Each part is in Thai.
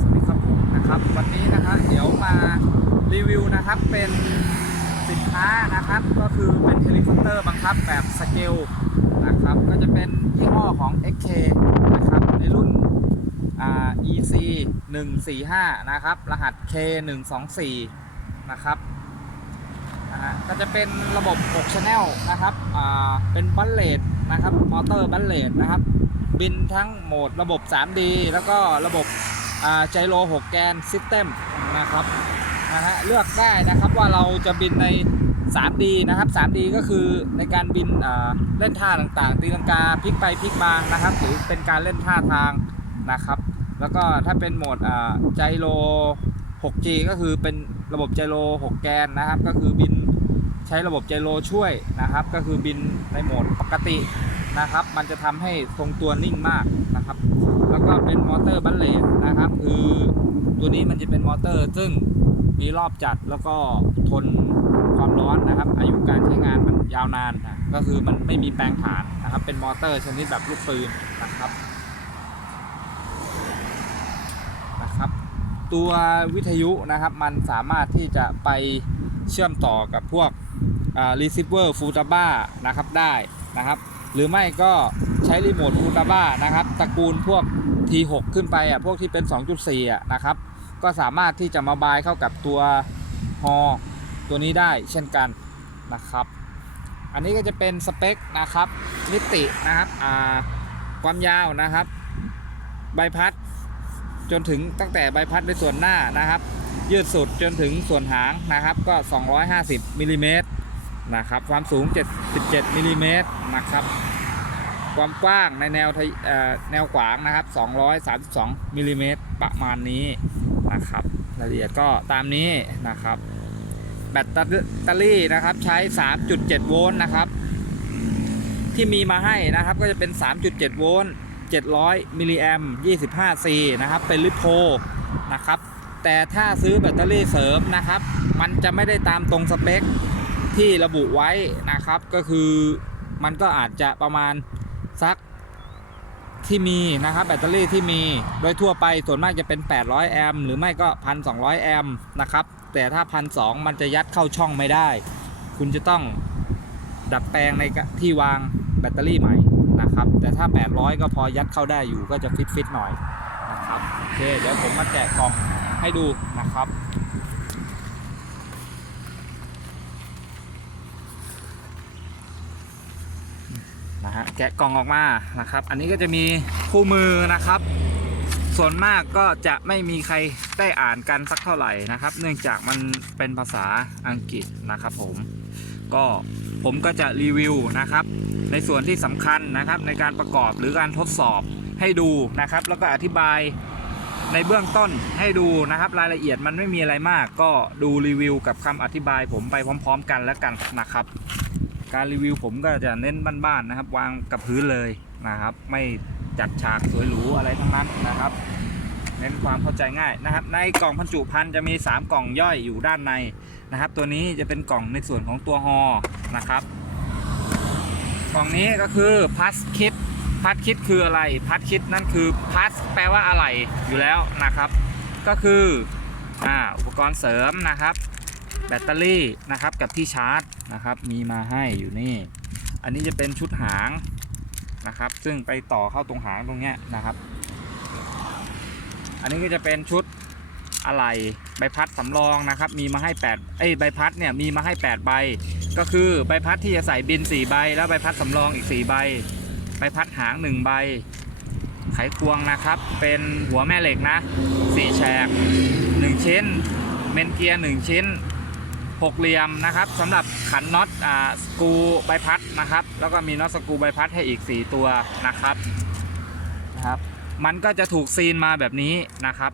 สวัสดีครับผมนะครับวันนี้นะครับเดี๋ยวมารีวิวนะครับเป็นสินค้านะครับก็คือเป็นเฮลิคอปเตอร์บังคับแบบสเกลนะครับก็จะเป็นยี่ห้อของ XK นะครับในรุ่นอ่า EC 145นะครับรหัส K 124นะครับก็จะเป็นระบบ6 Channel นะครับเป็นบัลเลตนะครับมอเตอร์บัลเลตนะครับบินทั้งโหมดระบบ 3D แล้วก็ระบบ ไจโร6แกนซิสเต็มนะครับนะฮะเลือกได้นะครับว่าเราจะบินใน 3D นะครับ 3D ก็คือในการบินเล่นท่าต่างๆ ตีลังกาพลิกไปพลิกมานะครับ หรือเป็นการเล่นท่าทางนะครับ แล้วก็ถ้าเป็นโหมดไจโร 6G ก็คือเป็นระบบไจโร 6 แกนนะครับ ก็คือบินใช้ระบบไจโรช่วยนะครับ ก็คือบินในโหมดปกตินะครับ มันจะทำให้ทรงตัวนิ่งมากนะครับ แล้วก็เป็นมอเตอร์บัลเลตนะครับ คือตัวนี้มันจะเป็นมอเตอร์ ซึ่งมีรอบจัดแล้วก็ทนความร้อนนะครับ อายุการใช้งานมันยาวนานนะก็คือมันไม่มีแปลงถ่านนะครับ เป็นมอเตอร์ชนิดแบบลูกปืนนะครับนะครับ ตัววิทยุนะครับมันสามารถที่จะไปเชื่อมต่อกับพวกรีเซิเวอร์ฟูตาบ้านะครับได้นะครับ หรือไม่ก็ ใช้รีโมทฟูตาบ้านะครับตระกูลพวก T6 ขึ้นไปอะพวกที่เป็น 2.4อะนะครับ ก็สามารถที่จะมาบายเข้ากับตัวฮอตัวนี้ได้เช่นกันนะครับ อันนี้ก็จะเป็นสเปคนะครับมิตินะครับความยาวนะครับ ใบพัดจนถึงตั้งแต่ใบพัดในส่วนหน้านะครับ ยืดสุดจนถึงส่วนหางนะครับ ก็ 250มิลลิเมตรนะครับ ความสูง 77มิลลิเมตรนะครับ ความกว้างในแนวแนวขวางนะครับ 232มิลลิเมตรประมาณนี้นะครับรายละเอียดก็ตามนี้นะครับ แบตเตอรี่นะครับใช้ 3.7 โวลต์นะครับ ที่มีมาให้นะครับก็จะเป็น 3.7 โวลต์ 700มิลลิแอม25 C นะครับ เป็นลิโพนะครับ แต่ถ้าซื้อแบตเตอรี่เสริมนะครับ มันจะไม่ได้ตามตรงสเปคที่ระบุไว้นะครับ ก็คือมันก็อาจจะประมาณ สักที่มีนะครับแบตเตอรี่ที่มีโดยทั่วไปส่วนมากจะเป็น 800 แอมป์หรือไม่ก็ 1,200 แอมป์นะครับ แต่ถ้า 1,200 มันจะยัดเข้าช่องไม่ได้ คุณจะต้องดัดแปลงในที่วางแบตเตอรี่ใหม่นะครับ แต่ถ้า 800 ก็พอยัดเข้าได้อยู่ก็จะฟิตๆหน่อยนะครับโอเคเดี๋ยวผมมาแกะกล่องให้ดูนะครับ นะฮะ แกะกล่องออกมานะครับ อันนี้ก็จะมีคู่มือนะครับ ส่วนมากก็จะไม่มีใครได้อ่านกันสักเท่าไหร่นะครับ เนื่องจากมันเป็นภาษาอังกฤษนะครับ ผมก็ผมก็จะรีวิวนะครับ ในส่วนที่สำคัญนะครับในการประกอบหรือการทดสอบให้ดูนะครับ แล้วก็อธิบายในเบื้องต้นให้ดูนะครับ รายละเอียดมันไม่มีอะไรมาก ก็ดูรีวิวกับคำอธิบายผมไปพร้อม ๆ กันแล้วกันนะครับ การรีวิวผมก็จะเน้นบ้านๆนะครับ วางกับพื้นเลยนะครับ ไม่จัดฉากสวยหรูอะไรทั้งนั้นนะครับ เน้นความเข้าใจง่ายนะครับ ในกล่องบรรจุภัณฑ์จะมี 3 กล่องย่อยอยู่ด้านในนะครับ ตัวนี้จะเป็นกล่องในส่วนของตัวฮอนะครับ กล่องนี้ก็คือพัสคิดพัสคิดคืออะไรพัสคิดนั่นคือพัสแปลว่าอะไรอยู่แล้วนะครับ ก็คืออ่าอุปกรณ์เสริมนะครับ แบตเตอรี่นะครับกับที่ชาร์จนะครับ มีมาให้อยู่นี่ อันนี้จะเป็นชุดหางนะครับ ซึ่งไปต่อเข้าตรงหางตรงเนี้ยนะครับ อันนี้ก็จะเป็นชุดอะไหล่ใบพัดสำรองนะครับ มีมาให้8เอ้ยใบพัดเนี่ยมีมาให้ 8 ใบ ก็คือใบพัดที่จะใส่บิน 4 ใบ แล้วใบพัดสำรองอีก 4 ใบ ใบพัดหาง 1 ใบ ไขควงนะครับ เป็นหัวแม่เหล็กนะ 4 แฉก 1 ชิ้น เมนเกียร์ 1 ชิ้น หกเหลี่ยมนะครับสำหรับขันน็อตอ่าสกรูใบพัดนะครับ แล้วก็มีน็อตสกรูใบพัดให้อีก 4 ตัวนะครับนะครับ มันก็จะถูกซีนมาแบบนี้นะครับ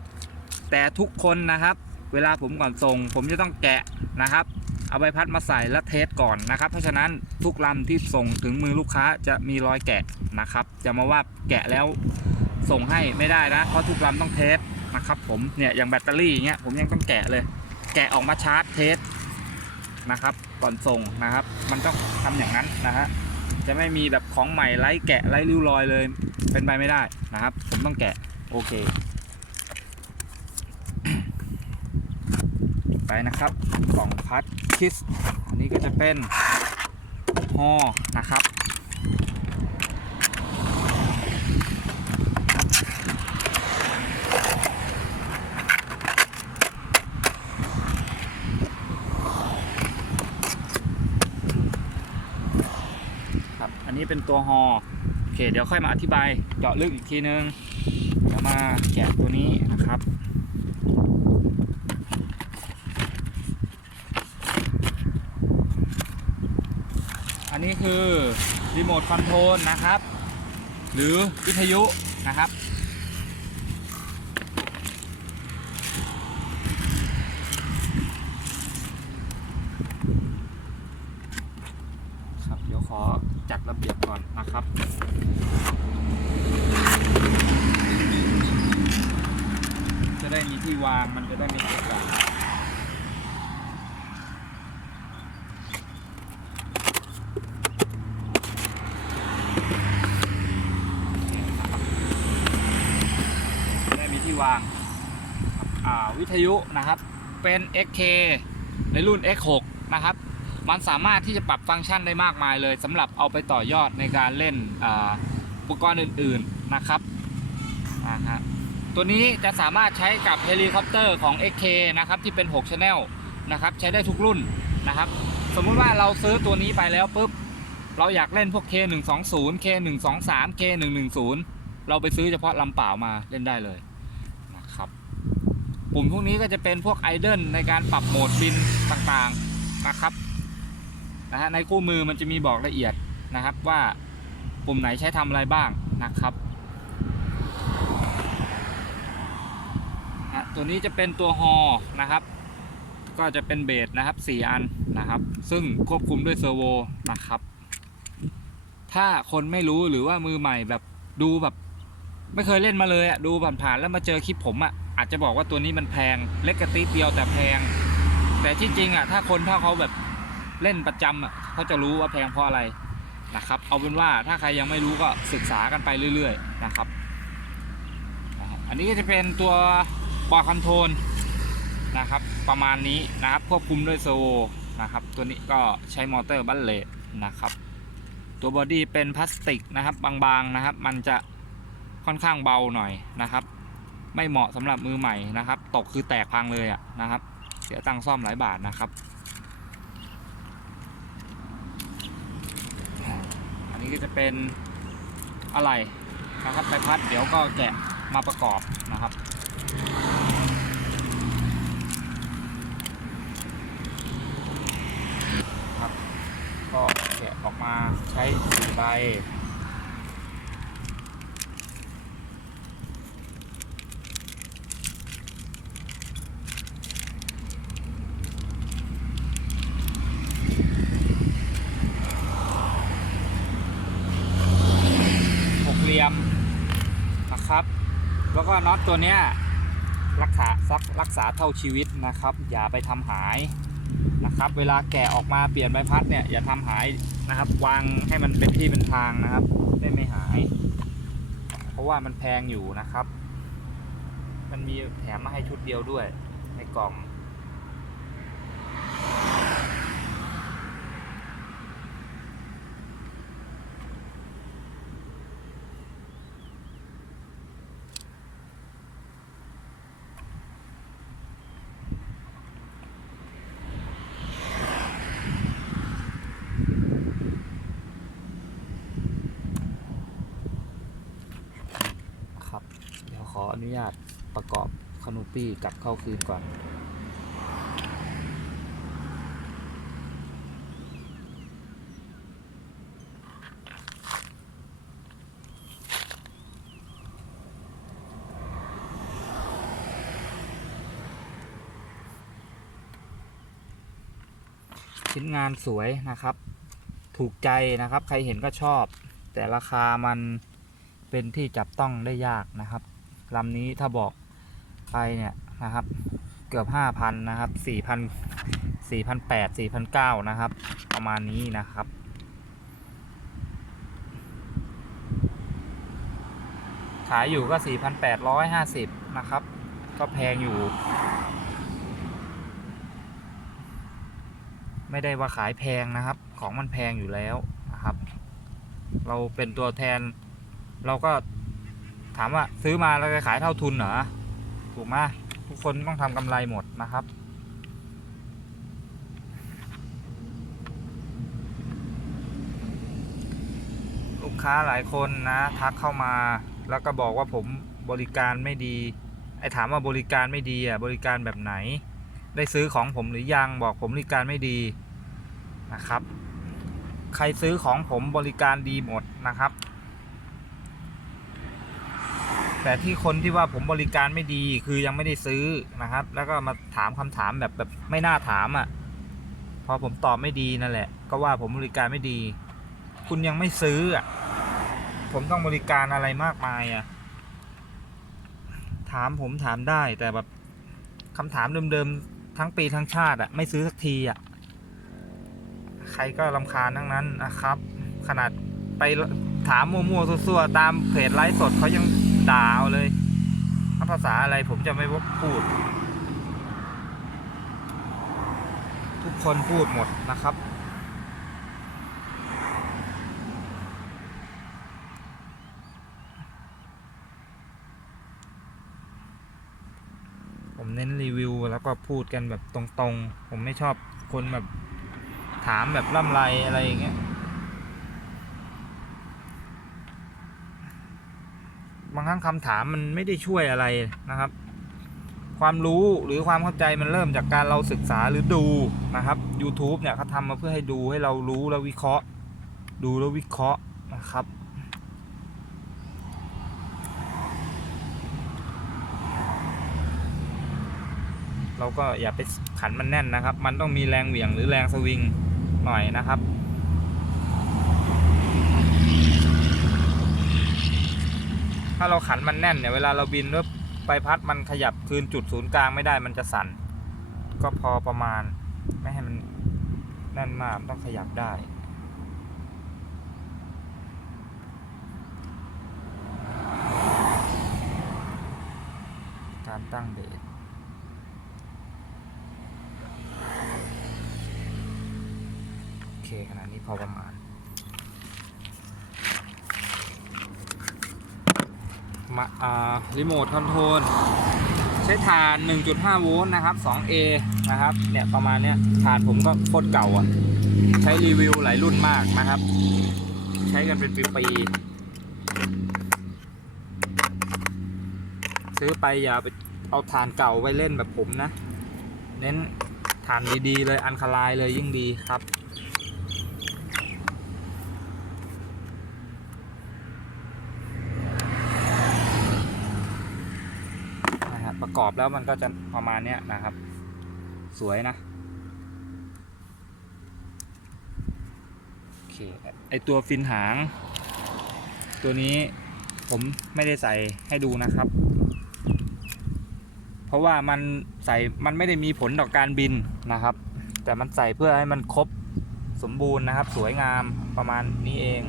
แต่ทุกคนนะครับ เวลาผมก่อนส่ง ผมจะต้องแกะนะครับ เอาใบพัดมาใส่แล้วเทสก่อนนะครับ เพราะฉะนั้นทุกลำที่ส่งถึงมือลูกค้าจะมีรอยแกะนะครับ จะมาว่าแกะแล้วส่งให้ไม่ได้นะ เพราะทุกลำต้องเทสนะครับผมเนี่ยอย่างแบตเตอรี่อย่างเงี้ยผมยังต้องแกะเลย แกะออกมาชาร์จเทส นะครับ ก่อนส่งนะครับ มันต้องทำอย่างนั้นนะฮะจะไม่มีแบบของใหม่ไร้แกะไร้ริ้วรอยเลย เป็นไปไม่ได้นะครับ ผมต้องแกะโอเค ไปนะครับกล่องพัดคิสอันนี้ก็จะเป็นฮอนะครับ ตัวฮอโอเค เดี๋ยวค่อยมาอธิบายเจาะลึกอีกทีนึงเดี๋ยวมาแกะตัวนี้นะครับอันนี้คือรีโมทคอนโทรลนะครับ หรือวิทยุนะครับ ครับ เดี๋ยวขอจัดระเบียบก่อนนะครับ จะได้มีที่วางมันจะได้ไม่เกะกะจะได้มี ที่วางวิทยุนะครับเป็น XK ในรุ่น X6 นะครับ มันสามารถที่จะปรับฟังก์ชันได้มากมายเลยสำหรับเอาไปต่อยอดในการเล่นอุปกรณ์อื่นๆนะครับอ่าฮะตัวนี้จะสามารถใช้กับเฮลิคอปเตอร์ของ XK นะครับที่เป็น 6 Channel นะครับใช้ได้ทุกรุ่นนะครับ สมมุติว่าเราซื้อตัวนี้ไปแล้วปุ๊บเราอยากเล่นพวก K120 K123 K110 เราไปซื้อเฉพาะลำเปล่ามาเล่นได้เลย ปุ่มพวกนี้ก็จะเป็นพวกไอเดิลในการปรับโหมดบินต่างๆนะครับนะฮะในคู่มือมันจะมีบอกละเอียดนะครับว่าปุ่มไหนใช้ทำอะไรบ้างนะครับฮะตัวนี้จะเป็นตัวฮอนะครับ ก็จะเป็นเบสนะครับ 4 อันนะครับ ซึ่งควบคุมด้วยเซอร์โวนะครับ ถ้าคนไม่รู้หรือว่ามือใหม่แบบดูแบบ ไม่เคยเล่นมาเลยอะดูผ่านๆแล้วมาเจอคลิปผมอะ อาจจะบอกว่าตัวนี้มันแพงเล็กกระติดเดียวแต่แพง แต่ที่จริงอะถ้าคนถ้าเขาแบบเล่นประจำอะเขาจะรู้ว่าแพงเพราะอะไรนะครับ เอาเป็นว่าถ้าใครยังไม่รู้ก็ศึกษากันไปเรื่อย ๆ นะครับ อันนี้ก็จะเป็นตัวบอคอนโทรลนะครับ ประมาณนี้นะครับควบคุมด้วยโซนะครับ ตัวนี้ก็ใช้มอเตอร์บัลเลตนะครับ ตัวบอดี้เป็นพลาสติกนะครับ บางๆนะครับ มันจะค่อนข้างเบาหน่อยนะครับ ไม่เหมาะสำหรับมือใหม่นะครับ ตกคือแตกพังเลยอะนะครับ เสียตังค์ซ่อมหลายบาทนะครับ อันนี้ก็จะเป็นอะไรนะครับใบพัดเดี๋ยวก็แกะมาประกอบนะครับครับ ก็แกะออกมาใช้สี่ใบหกเหลี่ยมนะครับ แล้ วก็น็อตตัวเนี้ยรักษาซักรักษาเท่าชีวิตนะครับ อย่าไปทำหายนะครับ เวลาแกะออกมาเปลี่ยนใบพัดเนี่ยอย่าทำหายนะครับ วางให้มันเป็นที่เป็นทางนะครับได้ไม่หาย เพราะว่ามันแพงอยู่นะครับ มันมีแถมมาให้ชุดเดียวด้วยในกล่อง ครับ เดี๋ยวขออ นุญาตประกอบคานูปี้กลับเข้าคืนก่อน ชิ้นงานสวยนะครับ ถูกใจนะครับ ใครเห็นก็ชอบ แต่ราคามันเป็นที่จับต้องได้ยากนะครับ ลำนี้ถ้าบอกไปเนี่ยนะครับ เกือบห้าพันนะครับสี่พันสี่พันแปดสี่พันเก้านะครับ ประมาณนี้นะครับขายอยู่ก็สี่พันแปดร้อยห้าสิบนะครับ ก็แพงอยู่ ไม่ได้ว่าขายแพงนะครับ ของมันแพงอยู่แล้วนะครับ เราเป็นตัวแทน เราก็ ถามว่าซื้อมาแล้วจะขายเท่าทุนเหรอถูกไหมทุกคนต้องทำกำไรหมดนะครับ ลูกค้าหลายคนนะทักเข้ามาแล้วก็บอกว่าผมบริการไม่ดีไอ้ถามว่าบริการไม่ดีอะบริการแบบไหน ได้ซื้อของผมหรือยังบอกผมบริการไม่ดีนะครับ ใครซื้อของผมบริการดีหมดนะครับ แต่ที่คนที่ว่าผมบริการไม่ดีคือยังไม่ได้ซื้อนะครับ แล้วก็มาถามคำถามแบบแบบไม่น่าถามอะ พอผมตอบไม่ดีนั่นแหละ ก็ว่าผมบริการไม่ดี คุณยังไม่ซื้ออะ ผมต้องบริการอะไรมากมายอะ ถามผมถามได้แต่แบบคำถามเดิมๆทั้งปีทั้งชาติอะ ไม่ซื้อสักทีอะ ใครก็ลำคาญทั้งนั้นนะครับ ขนาดไปถามมั่วๆซั่วๆตามเพจไลฟ์สดเขายัง ด่าเอาเลยถ้าภาษาอะไรผมจะไม่พูด ทุกคนพูดหมดนะครับ ผมเน้นรีวิวแล้วก็พูดกันแบบตรงๆ ผมไม่ชอบคนแบบถามแบบล่ำไรอะไรอย่างเงี้ยางครั้งคำถามมันไม่ได้ช่วยอะไรนะครับ ความรู้หรือความเข้าใจมันเริ่มจากการเราศึกษาหรือดูนะครับ YouTube เนี่ยเขาทำมาเพื่อให้ดูให้เรารู้แล้ววิเคราะห์ ดูแล้ววิเคราะห์นะครับเราก็อย่าไปขันมันแน่นนะครับ มันต้องมีแรงเหวี่ยงหรือแรงสวิงหน่อยนะครับ ถ้าเราขันมันแน่นเนี่ยเวลาเราบินแล้วใบพัดมันขยับคืนจุดศูนย์กลางไม่ได้มันจะสั่น ก็พอประมาณไม่ให้มันแน่นมากต้องขยับได้การตั้งเบสโอเคขนาดนี้พอประมาณ มาอ่า รีโมทคอนโทรลใช้ฐาน 1.5 โวลต์นะครับ 2A นะครับ เนี่ยประมาณเนี้ยฐานผมก็โคตรเก่าอะ ใช้รีวิวหลายรุ่นมากนะครับ ใช้กันเป็นปีๆซื้อไปอย่าไปเอาฐานเก่าไว้เล่นแบบผมนะ เน้นฐานดีๆเลยอันคลายเลยยิ่งดีครับ นะครับประกอบแล้วมันก็จะประมาณเนี้ยนะครับ สวยนะโอเคไอตัวฟินหาง ตัวนี้ผมไม่ได้ใส่ให้ดูนะครับ เพราะว่ามันใส่มันไม่ได้มีผลต่อการบินนะครับ แต่มันใส่เพื่อให้มันครบสมบูรณ์นะครับ สวยงามประมาณนี้เอง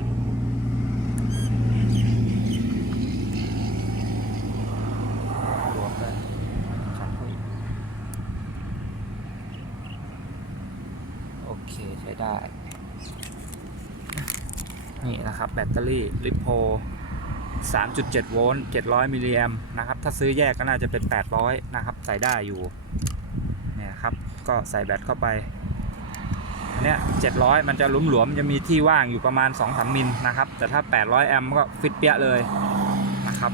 รวมได้ชั้นผู้หญิงโอเค ใช้ได้ นี่นะครับแบตเตอรี่ลิโพ3.7 โวลต์ 700 มิลลิแอมนะครับ ถ้าซื้อแยกก็น่าจะเป็น 800 นะครับ ใส่ได้อยู่ เนี่ยครับ ก็ใส่แบตเข้าไป อันเนี้ย700 มันจะหลวมๆ จะมีที่ว่างอยู่ประมาณ 2-3 มิลนะครับ แต่ถ้า 800 แอมป์ก็ฟิตเปี้ยเลยนะครับ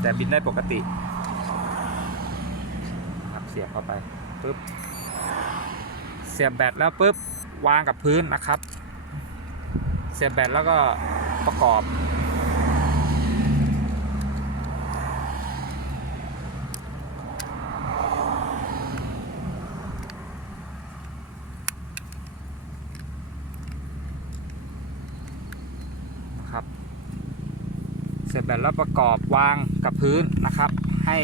แต่บินได้ปกติครับเสียบเข้าไปปุ๊บ เสียบแบตแล้วปุ๊บ วางกับพื้นนะครับ เสียบแบตแล้วก็ประกอบ นะครับ เสียบแบตแล้วประกอบวางกับพื้นนะครับ ให้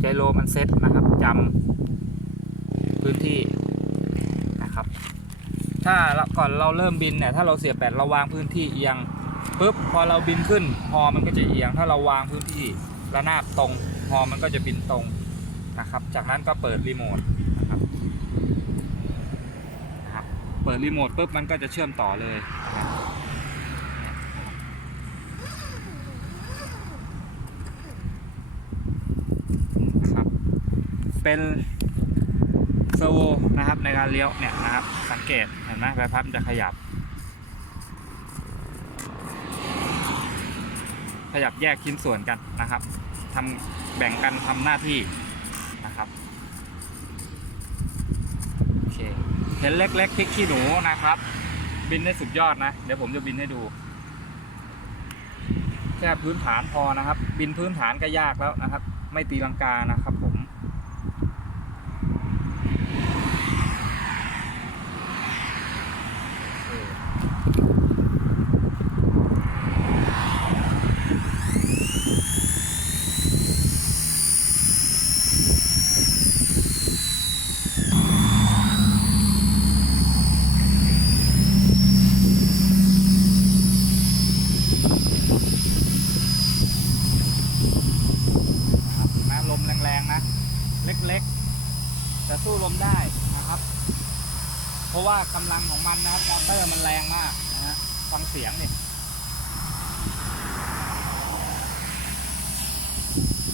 ไจโรมันเซ็ตนะครับจำพื้นที่ ถ้าก่อนเราเริ่มบินเนี่ยถ้าเราเสียบแบตเราวางพื้นที่เอียงปุ๊บพอเราบินขึ้นฮอมันก็จะเอียง ถ้าเราวางพื้นที่ระนาบตรงฮอมันก็จะบินตรงนะครับ จากนั้นก็เปิดรีโมทนะครับเปิดรีโมทปุ๊บมันก็จะเชื่อมต่อเลยนะครับเป็นเซอร์โวนะครับในการเลี้ยวเนี่ยนะครับสังเกต ไหมใบพัดมันจะขยับ ขยับแยกชิ้นส่วนกันนะครับทำแบ่งกันทำหน้าที่นะครับโอเคเห็นเล็กๆพริกขี้หนูนะครับ บินได้สุดยอดนะ เดี๋ยวผมจะบินให้ดูแค่พื้นฐานพอนะครับ บินพื้นฐานก็ยากแล้วนะครับ ไม่ตีลังกานะครับผม นะครับถึงแม้ลมแรงๆนะ เล็กๆแต่สู้ลมได้นะครับ เพราะว่ากำลังของมันนะครับมอเตอร์มันแรงมากนะฮะฟังเสียงนี่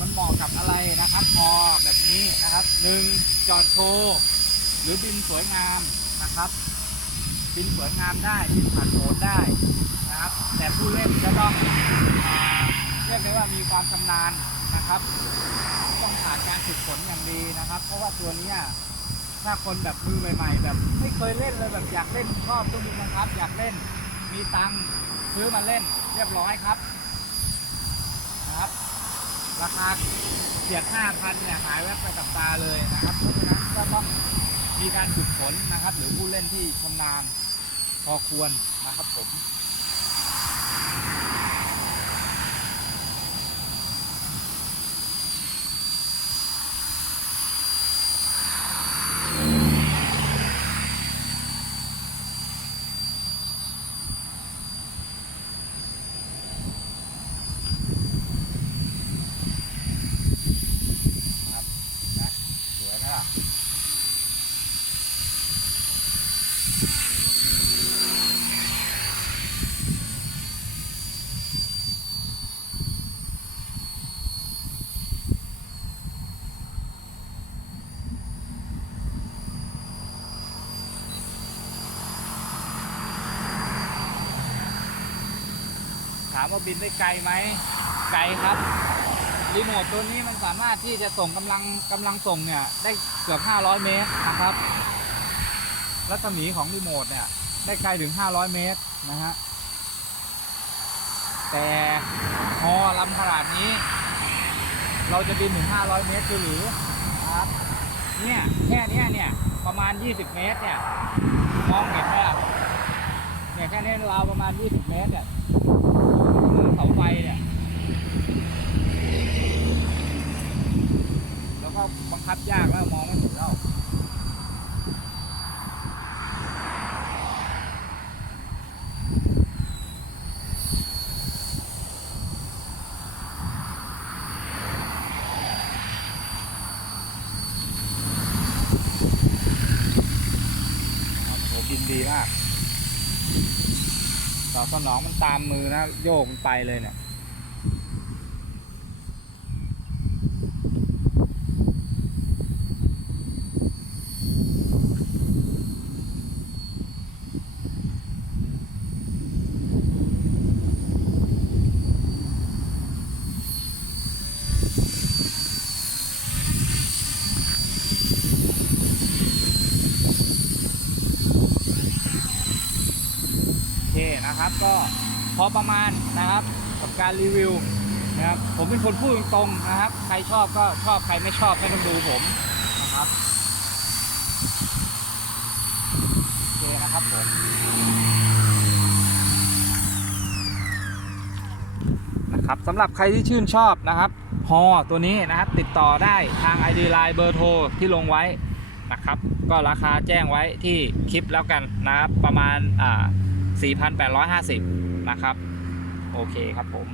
มันเหมาะกับอะไรนะครับ พอแบบนี้นะครับหนึ่งจอดโชว์หรือบินสวยงามนะครับ บินสวยงามได้บินผ่านโผนได้นะครับ แต่ผู้เล่นจะต้องอ เรียกได้ว่ามีความชำนาญนะครับ ต้องผ่านการฝึกฝนอย่างดีนะครับ เพราะว่าตัวนี้ถ้าคนแบบมือใหม่ ๆ แบบไม่เคยเล่นเลยแบบอยากเล่นชอบต้องมีนะครับ อยากเล่นมีตังค์ซื้อมาเล่นเรียบร้อยครับนะครับ ราคาเฉียด5,000เนี่ยหายแวบไปกับตาเลยนะครับเพราะฉะนั้นก็ต้องมีการฝึกฝนนะครับ หรือผู้เล่นที่ชำนาญพอควรนะครับผม ครับนะสวยไหมล่ะ ถามว่าบินได้ไกลไหมไกลครับรีโมทตัวนี้มันสามารถที่จะส่งกำลังกำลังส่งเนี่ย ได้เกือบ 500 เมตรนะครับ รัศมีของรีโมทเนี่ย ได้ไกลถึง 500 เมตรนะฮะแต่ฮอลำขนาดนี้ เราจะบินถึง 500 เมตรคือหรือครับเนี่ยแค่เนี้ยเนี่ยประมาณ 20 เมตรเนี่ยมองเห็นไหมล่ะเนี่ยแค่นี้ราวประมาณ 20 เมตรเนี่ย ไฟเนี่ยแล้วก็บังคับยากแล้วมองไม่เห็นแล้วครับโหบินดีมาก ตอบสนองมันตามมือนะ โยกมันไปเลยเนี่ย นะครับ ก็พอประมาณนะครับกับการรีวิวนะครับผมเป็นคนพูดตรงๆนะครับ ใครชอบก็ชอบใครไม่ชอบไม่ต้องดูผมนะครับโอเคนะครับผมนะครับสำหรับใครที่ชื่นชอบนะครับฮอตัวนี้นะครับติดต่อได้ทาง ID Line เบอร์โทรที่ลงไว้นะครับ ก็ราคาแจ้งไว้ที่คลิปแล้วกันนะครับประมาณอ่า 4,850 นะครับ โอเคครับผม